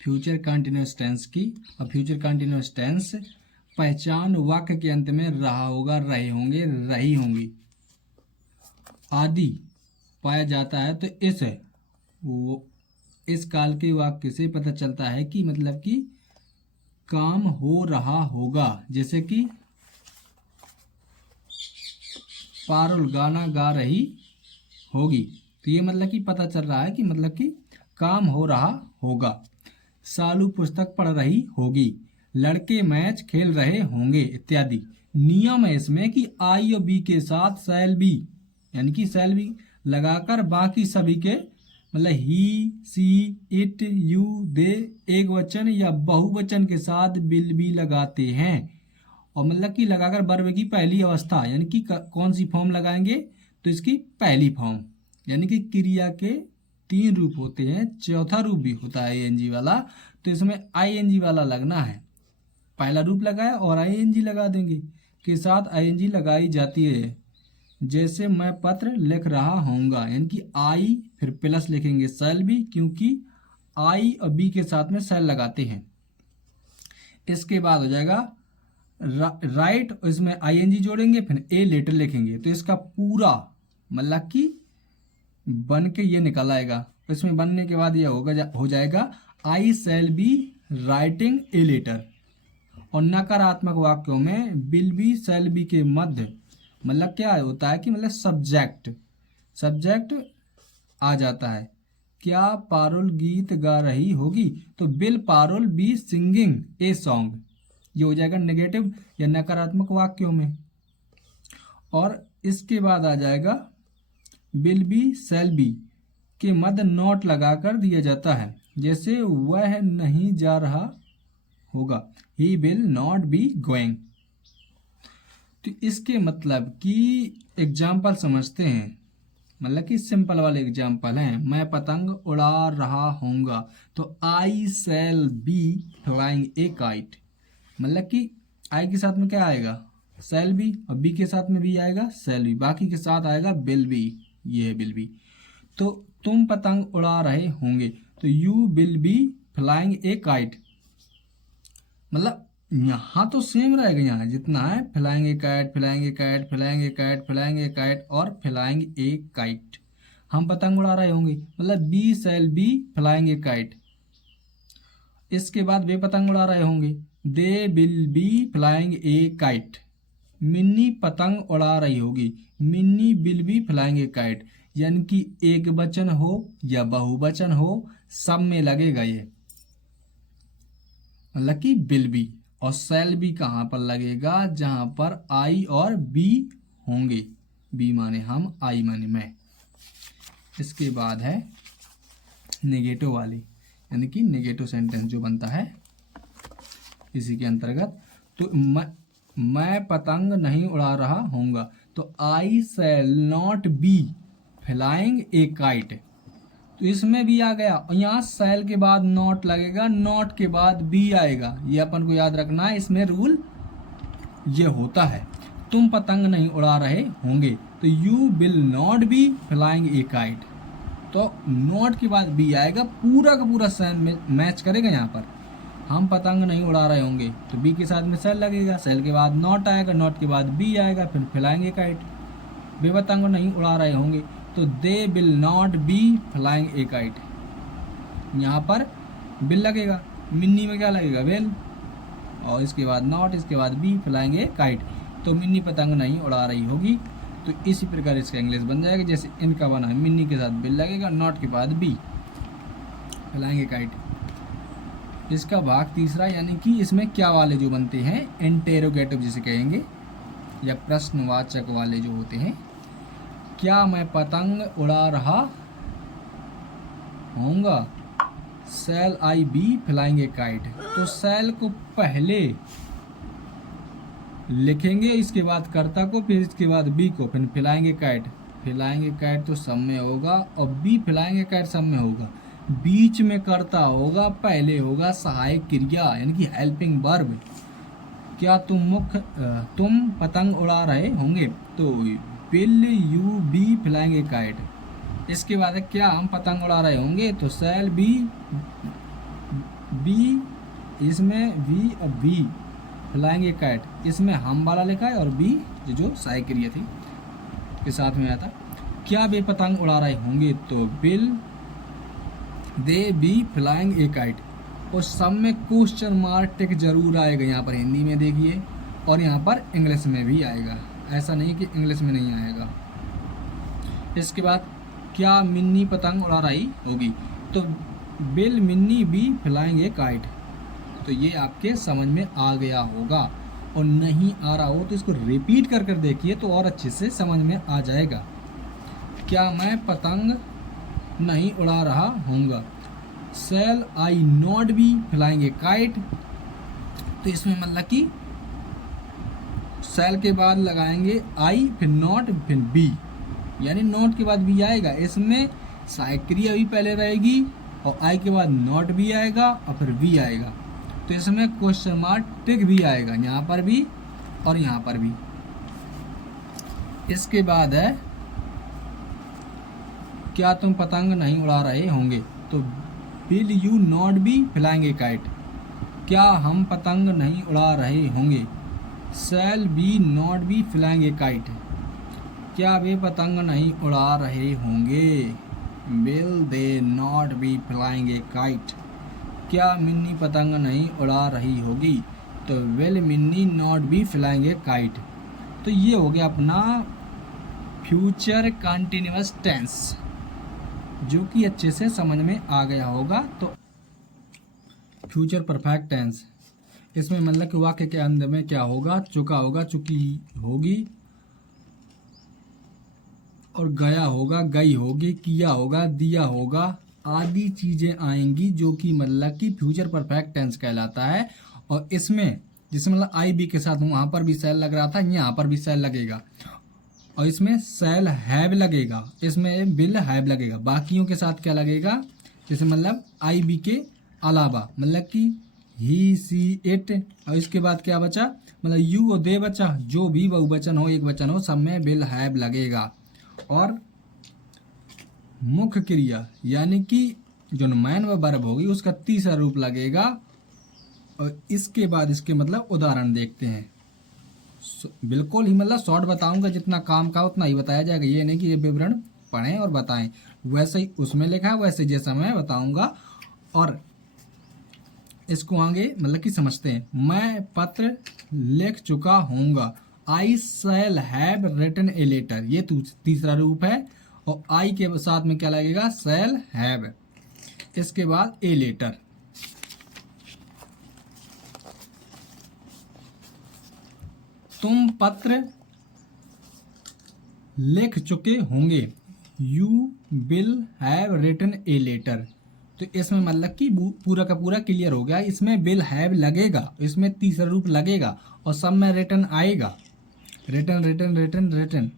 Future continuous tense की। और future continuous tense पहचान वाक्य के अंत में रहा होगा, रहे होंगे, रही होंगी आदि पाया जाता है। तो इस काल के वाक्य से पता चलता है कि मतलब कि काम हो रहा होगा। जैसे कि पारुल गाना गा रही होगी, तो ये मतलब कि पता चल रहा है कि मतलब कि काम हो रहा होगा। सालू पुस्तक पढ़ रही होगी, लड़के मैच खेल रहे होंगे इत्यादि। नियम है इसमें कि आई और बी के साथ शैल बी यानी कि शैल बी लगाकर बाकी सभी के मतलब ही, सी, इट, यू, दे एक वचन या बहुवचन के साथ विल बी लगाते हैं। और मतलब कि लगाकर वर्ब की पहली अवस्था यानी कि कौन सी फॉर्म लगाएंगे, तो इसकी पहली फॉर्म यानी कि क्रिया के 3 रूप होते हैं, चौथा रूप भी होता है आईएनजी वाला, तो इसमें आईएनजी वाला लगना है। पहला रूप लगाया और आईएनजी लगा देंगे, के साथ आईएनजी लगाई जाती है। जैसे मैं पत्र लिख रहा होऊंगा यानी कि आई फिर प्लस लिखेंगे शैल बी, क्योंकि आई और बी के साथ में शैल लगाते हैं। इसके बाद हो जाएगा राइट, इसमें आईएनजी जोड़ेंगे फिर ए लेटर लिखेंगे, तो इसका पूरा मतलब कि बन के ये निकल आएगा। इसमें बनने के बाद ये हो जाएगा I shall be writing a letter. और नकारात्मक वाक्यों में विल बी शैल बी के मध्य मतलब क्या होता है कि मतलब सब्जेक्ट आ जाता है। क्या पारुल गीत गा रही होगी, तो will Parul be singing a song, ये हो जाएगा नेगेटिव या नकारात्मक वाक्यों में। और इसके बाद आ जाएगा विल बी शैल बी के मध्य नॉट लगाकर दिया जाता है। जैसे वह नहीं जा रहा होगा, he will not be going. तो इसके मतलब कि एग्जाम्पल समझते हैं, मतलब कि सिंपल वाले एग्जाम्पल हैं। मैं पतंग उड़ा रहा होऊंगा, तो I shall be flying a kite, मतलब कि आई के साथ में क्या आएगा शैल बी, और बी के साथ में भी आएगा शैल बी, बाकी के साथ आएगा विल बी, ये है विल बी। तो तुम पतंग उड़ा रहे होंगे, तो you will be flying a kite, मतलब यहाँ तो सेम रहेगा, यहाँ जितना है flying a kite, flying a kite, flying a kite, flying a kite और फ्लाइंग ए काइट। हम पतंग उड़ा रहे होंगे मतलब we shall be flying a kite. इसके बाद वे पतंग उड़ा रहे होंगे, they will be flying a kite. Minni पतंग उड़ा रही होगी, Minni will be flying a kite, यानी कि एक वचन हो या बहुवचन हो सब में लगेगा ये, मतलब कि विल बी। और शैल बी कहाँ पर लगेगा, जहां पर आई और बी होंगे, बी माने हम, आई माने मैं। इसके बाद है नेगेटिव वाली, यानी कि नेगेटिव सेंटेंस जो बनता है इसी के अंतर्गत। तो मैं पतंग नहीं उड़ा रहा होऊंगा, तो I shall not be flying a kite, तो इसमें भी आ गया। और यहाँ शैल के बाद नॉट लगेगा, नॉट के बाद बी आएगा, ये अपन को याद रखना है, इसमें रूल ये होता है। तुम पतंग नहीं उड़ा रहे होंगे, तो you will not be flying a kite, तो नॉट के बाद बी आएगा, पूरा का पूरा शैल मैच करेगा। यहाँ पर हम पतंग नहीं उड़ा रहे होंगे, तो बी के साथ में शैल लगेगा, शैल के बाद नॉट आएगा, नॉट के बाद बी आएगा, फिर फ्लाइंग ए काइट। वे पतंग नहीं उड़ा रहे होंगे, तो they will not be flying a kite, यहाँ पर बिल लगेगा, मिन्नी में क्या लगेगा विल, और इसके बाद नॉट, इसके बाद बी फ्लाइंग ए काइट, तो मिन्नी पतंग नहीं उड़ा रही होगी। तो इसी प्रकार इसका इंग्लिश बन जाएगा जैसे इनका बना है, मिन्नी के साथ बिल लगेगा, नॉट के बाद बी फ्लाइंग ए काइट। इसका भाग तीसरा, यानी कि इसमें क्या वाले जो बनते हैं, इंटेरोगेटिव जिसे कहेंगे, या प्रश्नवाचक वाले जो होते हैं। क्या मैं पतंग उड़ा रहा होऊंगा, shall I B flying a kite, तो शैल को पहले लिखेंगे, इसके बाद कर्ता को, फिर इसके बाद बी को, फिर flying a kite. Flying a kite तो सब में होगा, और बी फ्लाइंग ए काइट सब में होगा। बीच में कर्ता होगा, पहले होगा सहायक क्रिया यानी कि हेल्पिंग वर्ब। क्या तुम पतंग उड़ा रहे होंगे, तो will you be flying a kite. इसके बाद क्या हम पतंग उड़ा रहे होंगे, तो शैल बी बी, इसमें वी और बी फ्लाइंग ए काइट, इसमें हम वाला लिखा है और बी जो साई क्रिया थी के साथ में आया था। क्या वे पतंग उड़ा रहे होंगे, तो will they B flying a kite, और सब में क्वेश्चन मार्क टिक जरूर आएगा। यहाँ पर हिंदी में देखिए और यहाँ पर इंग्लिश में भी आएगा, ऐसा नहीं कि इंग्लिश में नहीं आएगा। इसके बाद क्या मिन्नी पतंग उड़ा रही होगी, तो will Minni be flying a kite. तो ये आपके समझ में आ गया होगा, और नहीं आ रहा हो तो इसको रिपीट कर कर देखिए तो और अच्छे से समझ में आ जाएगा। क्या मैं पतंग नहीं उड़ा रहा होऊंगा, shall I not be flying a kite. तो इसमें मतलब कि शैल के बाद लगाएंगे आई, फिर नॉट, फिर बी, यानी नॉट के बाद बी आएगा। इसमें साइक्रिया भी पहले रहेगी और आई के बाद नॉट भी आएगा और फिर बी आएगा। तो इसमें क्वेश्चन मार्क टिक भी आएगा, यहाँ पर भी और यहाँ पर भी। इसके बाद है क्या तुम पतंग नहीं उड़ा रहे होंगे, तो will you not be flying a kite. क्या हम पतंग नहीं उड़ा रहे होंगे, shall we not be flying a kite. क्या वे पतंग नहीं उड़ा रहे होंगे, will they not be flying a kite. क्या मिन्नी पतंग नहीं उड़ा रही होगी, तो will Minni not be flying a kite. तो ये हो गया अपना फ्यूचर कंटिन्यूअस टेंस, जो कि अच्छे से समझ में आ गया होगा। तो फ्यूचर परफेक्ट टेंस, इसमें मतलब कि वाक्य के अंत में क्या होगा, चुका होगा, चुकी होगी, और गया होगा, गई होगी, किया होगा, दिया होगा आदि चीजें आएंगी, जो कि मतलब कि फ्यूचर परफेक्ट टेंस कहलाता है। और इसमें जिसमें मतलब आई बी के साथ वहां पर भी सेल लग रहा था, यहाँ पर भी सेल लगेगा, और इसमें सेल हैव लगेगा, इसमें विल हैव लगेगा। बाकियों के साथ क्या लगेगा, जैसे मतलब आई बी के अलावा, मतलब कि ही, सी, इट, और इसके बाद क्या बचा, मतलब यू और दे बचा। जो भी बहुवचन हो, एक वचन हो, सब में विल हैव लगेगा। और मुख्य क्रिया यानी कि जो मैन व वर्ब होगी उसका तीसरा रूप लगेगा। और इसके बाद इसके मतलब उदाहरण देखते हैं। बिल्कुल ही मतलब शॉर्ट बताऊंगा, जितना काम का उतना ही बताया जाएगा, ये नहीं कि ये विवरण पढ़ें और बताएं, वैसे ही उसमें लिखा है वैसे जैसा मैं बताऊंगा। और इसको आगे मतलब कि समझते हैं। मैं पत्र लिख चुका हूँगा, I shall have written a letter, ये तीसरा रूप है। और आई के साथ में क्या लगेगा, शैल हैव। इसके बाद ए लेटर, तुम पत्र लिख चुके होंगे, you will have written a letter. तो इसमें मतलब कि पूरा का पूरा क्लियर हो गया। इसमें विल हैव लगेगा, इसमें तीसरा रूप लगेगा, और सब में रिटन आएगा, रिटन रिटन रिटन रिटन।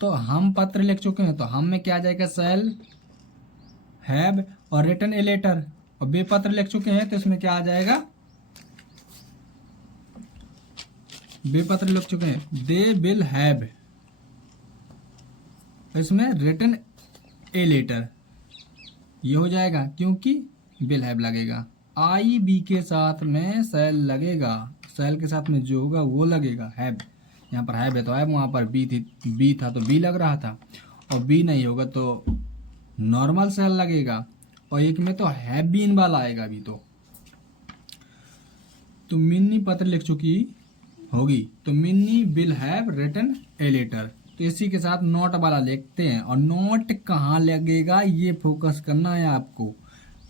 तो हम पत्र लिख चुके हैं, तो हम में क्या आ जाएगा, शैल हैव और रिटन ए लेटर। और वे पत्र लिख चुके हैं तो इसमें क्या आ जाएगा, वे पत्र लिख चुके हैं, दे विल हैव, इसमें रिटन ए लेटर, ये हो जाएगा क्योंकि विल हैव लगेगा। आई बी के साथ में शैल लगेगा, शैल के साथ में जो होगा वो लगेगा हैव। यहाँ पर हैव है तो हैव, वहाँ पर बी था तो बी लग रहा था, और बी नहीं होगा तो नॉर्मल शैल लगेगा, और एक में तो हैव बीन वाला आएगा अभी। तो मिन्नी पत्र लिख चुकी होगी, तो Minni will have written a letter. तो इसी के साथ नॉट वाला लिखते हैं, और नॉट कहाँ लगेगा ये फोकस करना है आपको।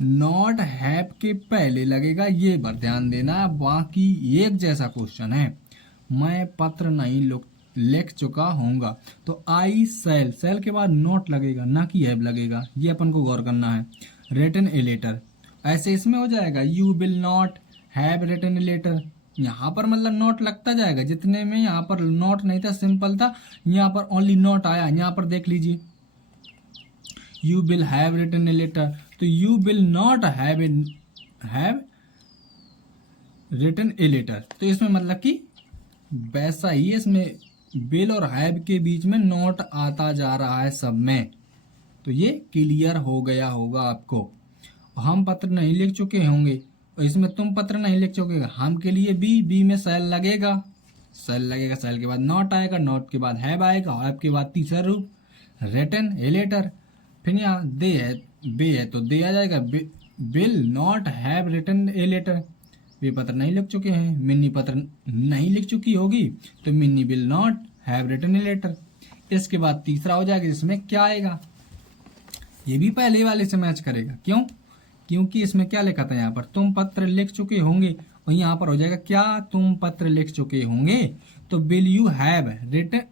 नॉट हैव के पहले लगेगा, ये पर ध्यान देना, बाकी एक जैसा क्वेश्चन है। मैं पत्र नहीं लिख चुका होऊंगा, तो आई शैल, शैल के बाद नॉट लगेगा ना कि हैव लगेगा, ये अपन को गौर करना है। रिटन ए लेटर, ऐसे इसमें हो जाएगा, you will not have written a letter. यहाँ पर मतलब नॉट लगता जाएगा, जितने में यहाँ पर नॉट नहीं था, सिंपल था, यहाँ पर ओनली नॉट आया। यहाँ पर देख लीजिए, you will have written a letter, तो you will not have written a letter. तो इसमें मतलब कि वैसा ही इसमें विल और हैव के बीच में नॉट आता जा रहा है सब में। तो ये क्लियर हो गया होगा आपको। हम पत्र नहीं लिख चुके होंगे, और इसमें तुम पत्र नहीं लिख चुके, हम के लिए बी में सेल लगेगा, सेल के बाद नॉट आएगा, नॉट के बाद हैव आएगा, हैव के बाद तीसरा रूप रिटन ए लेटर। फिर यहाँ दे है, बे है तो दे आ जाएगा, will not have written a letter, वे पत्र नहीं लिख चुके हैं। मिन्नी पत्र नहीं लिख चुकी होगी तो Minni will not have written a letter. इसके बाद तीसरा हो जाएगा जिसमें क्या आएगा, ये भी पहले वाले से मैच करेगा। क्यों? क्योंकि इसमें क्या लिखा था यहाँ पर, तुम पत्र लिख चुके होंगे, और यहाँ पर हो जाएगा क्या, तुम पत्र लिख चुके होंगे, तो will you have written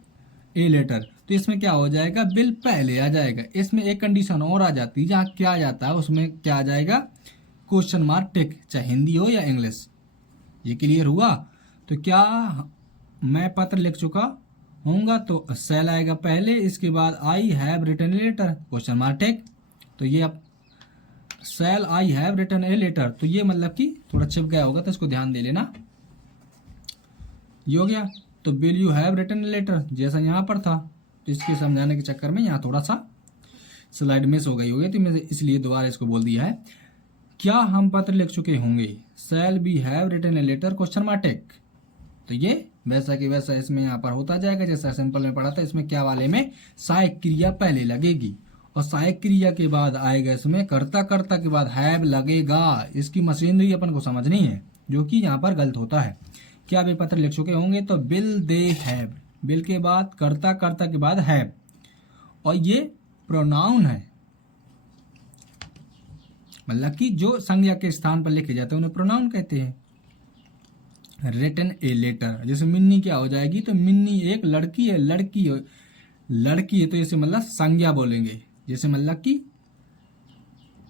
a letter, तो इसमें क्या हो जाएगा, बिल पहले आ जाएगा। इसमें एक कंडीशन और आ जाती है, जहाँ क्या आ जाता है उसमें क्या आ जाएगा, क्वेश्चन मार्क टिक, चाहे हिंदी हो या इंग्लिश। ये क्लियर हुआ? तो क्या मैं पत्र लिख चुका होऊंगा तो सेल आएगा पहले, इसके बाद I have written a letter question mark tick, तो ये अब shall I have written a letter, तो ये मतलब कि थोड़ा छिप गया होगा तो इसको ध्यान दे लेना। ये हो गया। तो will you have written a letter जैसा यहाँ पर था, तो इसके समझाने के चक्कर में यहाँ थोड़ा सा स्लाइड मिस हो गई होगी, तो मैंने इसलिए दोबारा इसको बोल दिया है। क्या हम पत्र लिख चुके होंगे, shall we have written a letter question mark tick, तो ये वैसा कि वैसा इसमें यहाँ पर होता जाएगा जैसा सिंपल में पढ़ा था। इसमें क्या वाले में सहायक क्रिया पहले लगेगी, और सहायक क्रिया के बाद आएगा इसमें कर्ता, कर्ता के बाद हैव लगेगा। इसकी मशीनरी अपन को समझनी है, जो कि यहाँ पर गलत होता है। क्या वे पत्र लिख चुके होंगे, तो बिल दे हैव, बिल के बाद कर्ता, कर्ता के बाद हैव, और ये प्रोनाउन है, मतलब कि जो संज्ञा के स्थान पर लिखे जाते हैं उन्हें प्रोनाउन कहते हैं। रिटन ए लेटर, जैसे मिन्नी क्या हो जाएगी, तो मिन्नी एक लड़की है, लड़की है तो इसे मतलब संज्ञा बोलेंगे। जैसे मतलब कि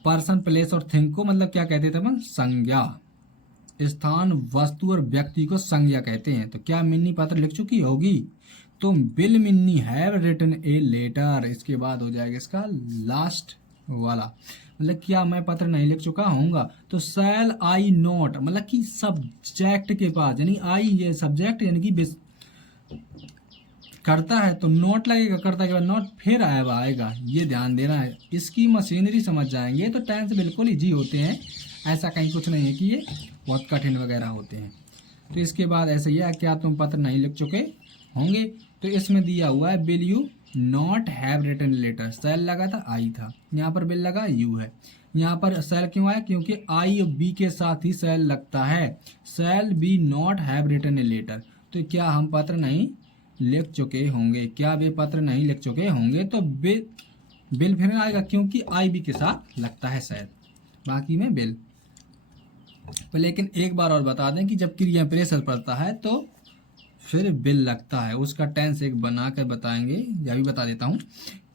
पर्सन, प्लेस और थिंग को मतलब क्या कहते थे अपन, संज्ञा। स्थान, वस्तु और व्यक्ति को संज्ञा कहते हैं। तो क्या मिन्नी पत्र लिख चुकी होगी, तो will Minni have written a letter. इसके बाद हो जाएगा इसका लास्ट वाला, मतलब क्या मैं पत्र नहीं लिख चुका होऊंगा, तो सेल आई नॉट, मतलब कि सब्जेक्ट के पास, यानी आई ये सब्जेक्ट यानी कि करता है तो नॉट लगेगा, करता के बाद नॉट, फिर आएगा। ये ध्यान देना है, इसकी मशीनरी समझ जाएंगे तो टेंस बिल्कुल इजी होते हैं, ऐसा कहीं कुछ नहीं है कि ये बहुत कठिन वगैरह होते हैं। तो इसके बाद ऐसे ही है, क्या तुम पत्र नहीं लिख चुके होंगे, तो इसमें दिया हुआ है will you not have written letter, shall लगा था आई था, यहाँ पर बिल लगा यू है। यहाँ पर सेल क्यों आया, क्योंकि आई और बी के साथ ही सेल लगता है। Shall we not have written a letter, तो क्या हम पत्र नहीं लिख चुके होंगे, क्या वे पत्र नहीं लिख चुके होंगे, तो बिल फिर आएगा क्योंकि आई बी के साथ लगता है सेल, बाकी में बिल। तो लेकिन एक बार और बता दें कि जब क्रिया प्रेशर पड़ता है तो फिर बिल लगता है, उसका टेंस एक बना कर बताएंगे, या भी बता देता हूँ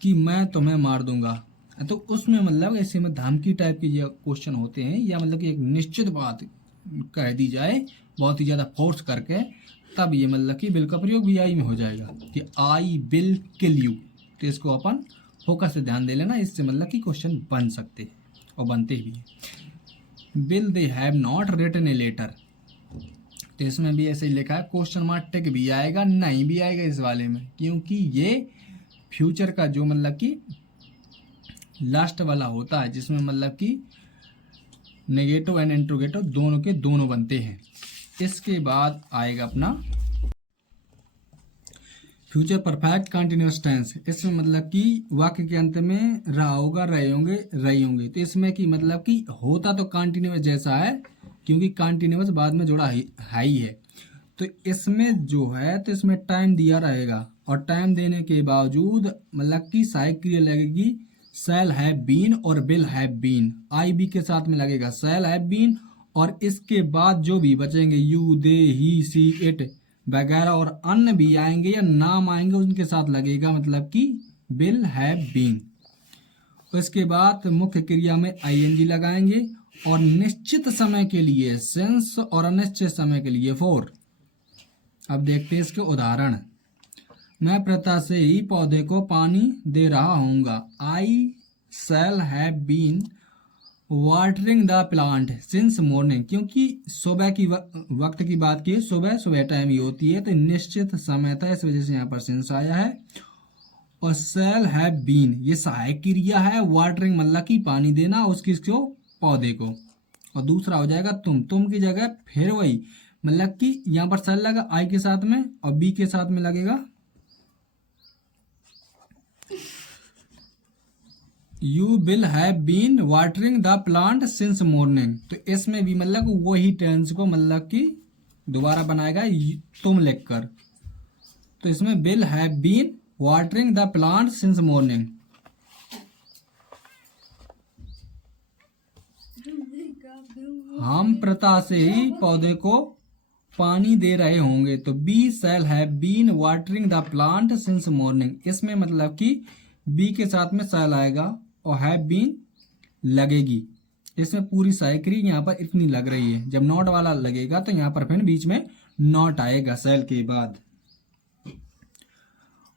कि मैं तुम्हें मार दूंगा, तो उसमें मतलब ऐसे में धमकी टाइप के ये क्वेश्चन होते हैं, या मतलब कि एक निश्चित बात कह दी जाए बहुत ही ज़्यादा फोर्स करके, तब ये मतलब कि बिल का प्रयोग भी आई में हो जाएगा कि आई विल किल यू। तो इसको अपन फोकस से ध्यान दे लेना, इससे मतलब कि क्वेश्चन बन सकते हैं और बनते भी हैं। Will they have not written a letter, तो इसमें भी ऐसे ही लिखा है, क्वेश्चन मार्क टिक भी आएगा, नहीं भी आएगा इस वाले में, क्योंकि ये फ्यूचर का जो मतलब कि लास्ट वाला होता है, जिसमें मतलब कि नेगेटिव एंड इंट्रोगेटिव दोनों के दोनों बनते हैं। इसके बाद आएगा अपना फ्यूचर परफेक्ट कंटिन्यूअस टेंस, इसमें मतलब कि वाक्य के अंत में रहा होगा, रहे होंगे, रही होंगे, तो इसमें कि मतलब कि होता तो कंटिन्यूअस जैसा है, क्योंकि कंटिन्यूअस बाद में जोड़ा है ही है, तो इसमें जो है तो इसमें टाइम दिया रहेगा, और टाइम देने के बावजूद मतलब कि सहायक क्रिया लगेगी सेल हैव बीन और will have been, I we के साथ में लगेगा सेल हैव बीन, और इसके बाद जो भी बचेंगे you, they, he, C, it वगैरह और अन्य भी आएंगे या नाम आएंगे उनके साथ लगेगा मतलब कि विल हैव बीन। उसके बाद मुख्य क्रिया में आईएनजी लगाएंगे, और निश्चित समय के लिए सिंस और अनिश्चित समय के लिए फॉर। अब देखते हैं इसके उदाहरण। मैं प्रथा से ही पौधे को पानी दे रहा हूँगा, I shall have been watering the plant since morning, क्योंकि सुबह की वक्त की बात की, सुबह टाइम ही होती है, तो निश्चित समय था, इस वजह से यहाँ पर सिंस आया है। और शैल हैव बीन ये सहायक क्रिया है, वाटरिंग मतलब कि पानी देना उसकी पौधे को, और दूसरा हो जाएगा तुम की जगह फिर वही, मतलब कि यहाँ पर सेल लगा आई के साथ में और बी के साथ में लगेगा you will have been watering the plant since morning. तो इसमें भी मतलब वही टेंस को मतलब कि दोबारा बनाएगा तुम लिखकर। तो इसमें will have been watering the plant since morning. हम प्रथा से ही पौधे को पानी दे रहे होंगे। तो we shall have been watering the plant since morning. इसमें मतलब कि बी के साथ में शैल आएगा और हैव बीन लगेगी। इसमें पूरी साइक्री यहाँ पर इतनी लग रही है। जब नॉट वाला लगेगा तो यहाँ पर फिर बीच में नॉट आएगा शैल के बाद।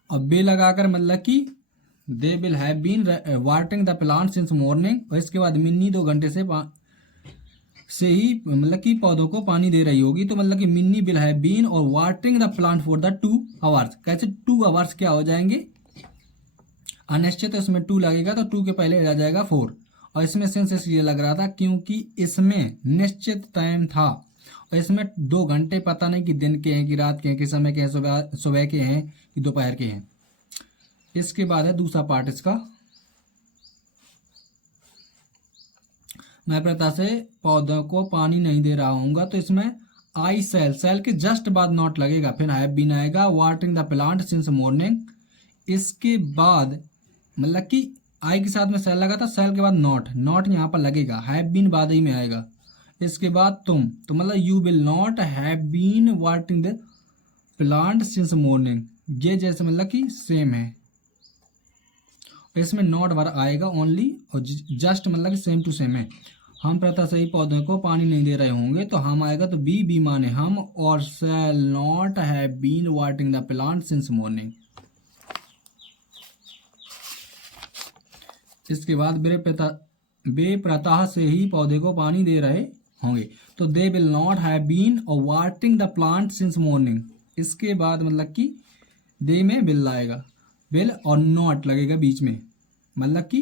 और बे लगाकर मतलब कि they will have been watering the plant since morning. और इसके बाद मिन्नी 2 घंटे से ही मतलब कि पौधों को पानी दे रही होगी। तो मतलब कि मिन्नी विल हैव बीन और watering the plant for the 2 hours. कैसे 2 आवर्स क्या हो जाएंगे अनिश्चित, तो इसमें 2 लगेगा तो 2 के पहले आ जाएगा 4। और इसमें सिंस इसलिए लग रहा था क्योंकि इसमें निश्चित टाइम था और इसमें 2 घंटे पता नहीं कि दिन के हैं कि रात के हैं कि समय के हैं, सुबह के हैं कि दोपहर के हैं। इसके बाद है दूसरा पार्ट इसका, मैं प्रथा से पौधों को पानी नहीं दे रहा हूँगा। तो इसमें आई सेल के जस्ट बाद नॉट लगेगा, फिर हैव बीन आएगा, watering the plant since morning. इसके बाद मतलब कि आई के साथ में सेल लगा था, सेल के बाद नॉट यहाँ पर लगेगा, हैव बीन बाद ही में आएगा। इसके बाद तुम, तो मतलब you will not have been watering the plant since morning. ये जैसे मतलब कि सेम है, इसमें नॉट वर आएगा ओनली और जस्ट मतलब कि सेम टू सेम है। हम प्रथा से ही पौधों को पानी नहीं दे रहे होंगे तो हम आएगा तो बी माने हम और shall not have been watering the plant since morning. इसके बाद बे प्रथा से ही पौधे को पानी दे रहे होंगे। तो they will not have been और watering the plant since morning. इसके बाद मतलब कि दे में विल आएगा, विल और नॉट लगेगा बीच में, मतलब कि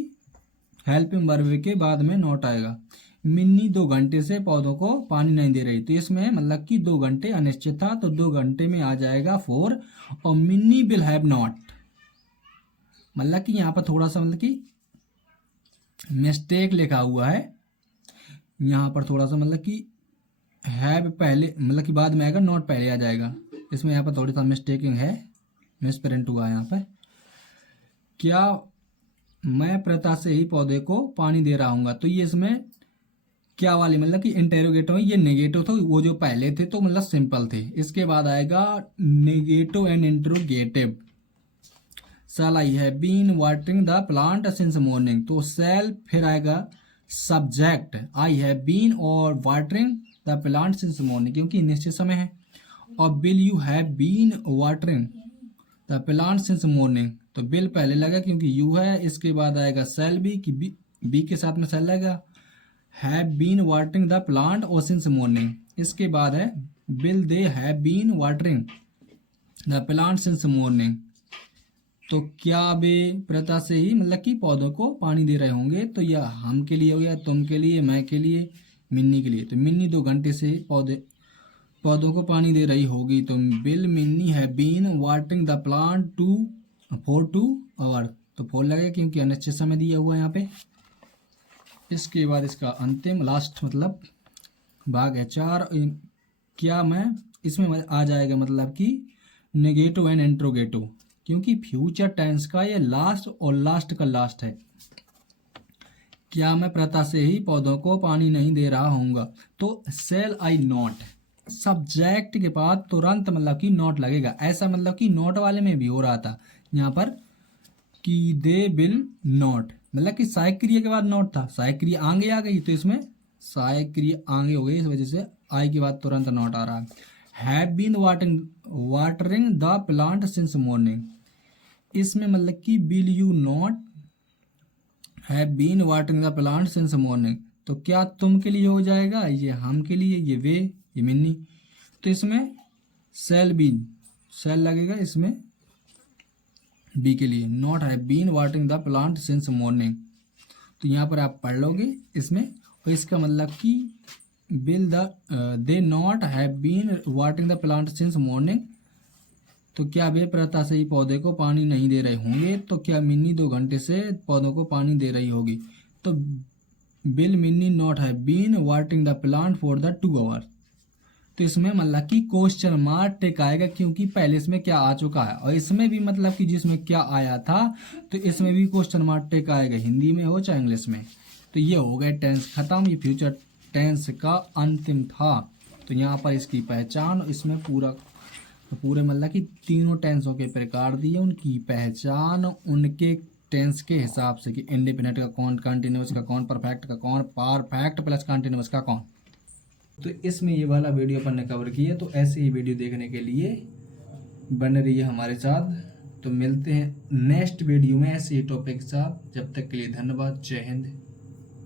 हेल्पिंग वर्ब के बाद में नॉट आएगा। मिन्नी 2 घंटे से पौधों को पानी नहीं दे रही। तो इसमें मतलब कि 2 घंटे अनिश्चित था तो 2 घंटे में आ जाएगा 4 और मिन्नी विल हैव नॉट, मतलब कि यहाँ पर थोड़ा सा मतलब कि मिस्टेक लिखा हुआ है। यहाँ पर थोड़ा सा मतलब कि हैव पहले मतलब कि बाद में आएगा, नॉट पहले आ जाएगा। इसमें यहाँ पर थोड़ी सा मिस्टेकिंग है, मिसप्रिंट हुआ है यहाँ पर। क्या मैं प्रथा से ही पौधे को पानी दे रहा हूँगा। तो ये इसमें क्या वाली मतलब कि इंटेरोगेटिव है, ये नेगेटिव था, वो जो पहले थे तो मतलब सिंपल थे। इसके बाद आएगा negative and interrogative. Shall I have been watering the plant since morning. तो शैल फिर आएगा सब्जेक्ट आई हैव बीन और watering the plant since morning क्योंकि निश्चित समय है। और will you have been watering the plant since morning. तो बिल पहले लगा क्योंकि यू है। इसके बाद आएगा सेल बी कि बी के साथ में सेल लगेगा, have been watering the plant और सिंस मॉर्निंग। इसके बाद है will they have been watering the plant since morning. तो क्या वे प्रथा से ही मतलब कि पौधों को पानी दे रहे होंगे। तो यह हम के लिए हो गया, तुम के लिए, मैं के लिए, मिन्नी के लिए। तो मिन्नी 2 घंटे से पौधों को पानी दे रही होगी। तो will Minni have been watering the plant for 2 hour. तो 4 लगेगा क्योंकि अनिश्चित समय दिया हुआ है यहाँ पे। इसके बाद इसका अंतिम लास्ट मतलब भाग है 4। क्या मैं इसमें आ जाएगा मतलब कि नेगेटिव एंड इंट्रोगेटिव क्योंकि फ्यूचर टेंस का ये लास्ट और लास्ट का लास्ट है। क्या मैं प्रथा से ही पौधों को पानी नहीं दे रहा हूँगा। तो सेल आई नॉट, सब्जेक्ट के बाद तुरंत मतलब कि नॉट लगेगा। ऐसा मतलब कि नॉट वाले में भी हो रहा था यहाँ पर कि दे विल नॉट, मतलब कि सहायक क्रिया के बाद नॉट था, सहायक क्रिया आगे आ गई तो इसमें सहायक क्रिया आगे हो गई, इस वजह से आई के बाद तुरंत नॉट आ रहा है। Have been watering the plant since morning. इसमें मतलब कि will you not have been watering the plant since morning. तो क्या तुम के लिए हो जाएगा, ये हम के लिए, ये वे, ये मिन्नी। तो इसमें सेल बीन सेल लगेगा, इसमें बी के लिए not have been watering the plant since morning. तो यहाँ पर आप पढ़ लोगे इसमें और इसका मतलब कि will the they not have been watering the plant since morning, तो क्या वे प्रातः से ही पौधे को पानी नहीं दे रहे होंगे। तो क्या मिन्नी 2 घंटे से पौधों को पानी दे रही होगी। तो will Minni not have been watering the plant for the 2 hour. तो इसमें मतलब कि क्वेश्चन मार्क टिक आएगा, क्योंकि पहले इसमें क्या आ चुका है, और इसमें भी मतलब कि जिसमें क्या आया था तो इसमें भी क्वेश्चन मार्क टिक आएगा, हिंदी में हो चाहे इंग्लिश में। तो ये हो गए टेंस खत्म, ये फ्यूचर टेंस का अंतिम था। तो यहाँ पर इसकी पहचान, इसमें पूरे मतलब कि तीनों टेंसों के प्रकार दिए, उनकी पहचान, उनके टेंस के हिसाब से कि इंडिपेंडेंट का कौन, कंटिन्यूस का कौन, परफेक्ट का कौन, परफेक्ट प्लस कंटिन्यूस का कौन। तो इसमें ये वाला वीडियो अपन ने कवर किया। तो ऐसे ही वीडियो देखने के लिए बने रहिए हमारे साथ। तो मिलते हैं नेक्स्ट वीडियो में ऐसे ही टॉपिक के साथ। जब तक के लिए धन्यवाद। जय हिंद।